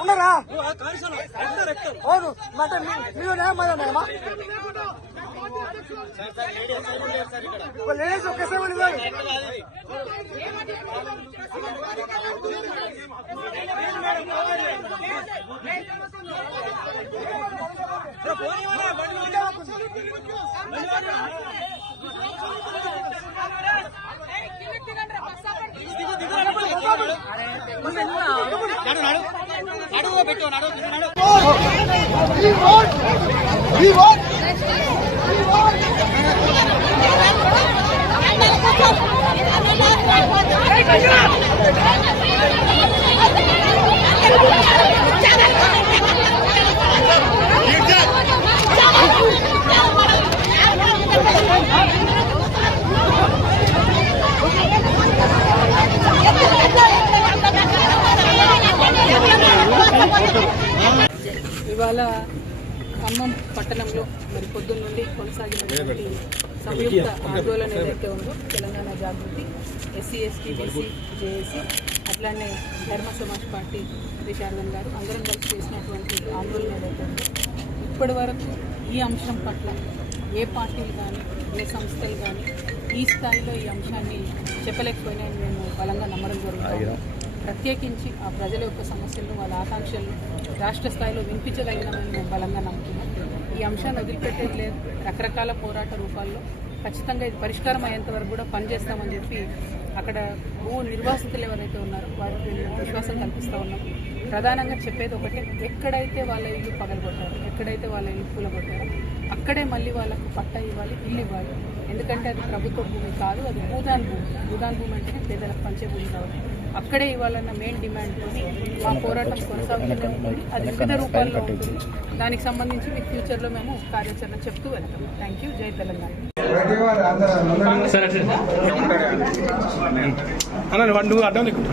ఉన్నారా అవును అంటే మీరు న్యాయమా లేడీస్ ఒక్కసారి ఇవాళ ఖమ్మం పట్టణంలో మరి పొద్దున్న నుండి కొనసాగినటువంటి సంయుక్త ఆందోళన ఏదైతే ఉందో తెలంగాణ జాగృతి ఎస్సీ ఎస్టీ బీసీ జేఏసీ అట్లానే ధర్మ సమాజ్ పార్టీ శ్రీశారదన్ గారు అందరం కలిసి చేసినటువంటి ఆందోళన ఏదైతే ఉందో ఇప్పటి వరకు ఈ అంశం పట్ల ఏ పార్టీలు కానీ ఏ సంస్థలు కానీ ఈ స్థాయిలో ఈ అంశాన్ని చెప్పలేకపోయినాయని మేము బలంగా నమ్మడం జరుగుతుంది. ప్రత్యేకించి ఆ ప్రజల యొక్క సమస్యలను వాళ్ళ ఆకాంక్షలను రాష్ట్ర స్థాయిలో వినిపించగలిగినామని మేము బలంగా నమ్ముతున్నాం. ఈ అంశాన్ని వదిలిపెట్టేది లేదు. రకరకాల పోరాట రూపాల్లో ఖచ్చితంగా ఇది పరిష్కారం అయ్యేంత వరకు కూడా పనిచేస్తామని చెప్పి అక్కడ భూ నిర్వాసితులు ఎవరైతే ఉన్నారో వారికి విశ్వాసం కల్పిస్తూ ఉన్నాం. ప్రధానంగా చెప్పేది ఒకటే, ఎక్కడైతే వాళ్ళ ఇల్లు పగలగొట్టారో, ఎక్కడైతే వాళ్ళ ఇల్లు కూలగొట్టారో అక్కడే మళ్ళీ వాళ్ళకు పట్టా ఇవ్వాలి, ఇల్లు ఇవ్వాలి. ఎందుకంటే అది ప్రభుత్వ భూమి కాదు, అది భూదాన్ భూమి. భూదాన్ భూమి అంటేనే పేదలకు పంచే భూమి కాబట్టి అక్కడే ఇవ్వాలన్న మెయిన్ డిమాండ్తో మా పోరాటం కొనసాగుతూనే ఉంటుంది. అది వివిధ రూపాల్లో ఉంటుంది. దానికి సంబంధించి మీకు ఫ్యూచర్లో మేము కార్యాచరణ చెప్తూ వెళ్తాం. Thank you. జై తెలంగాణ. నువ్వు అడ్డం లేకుండా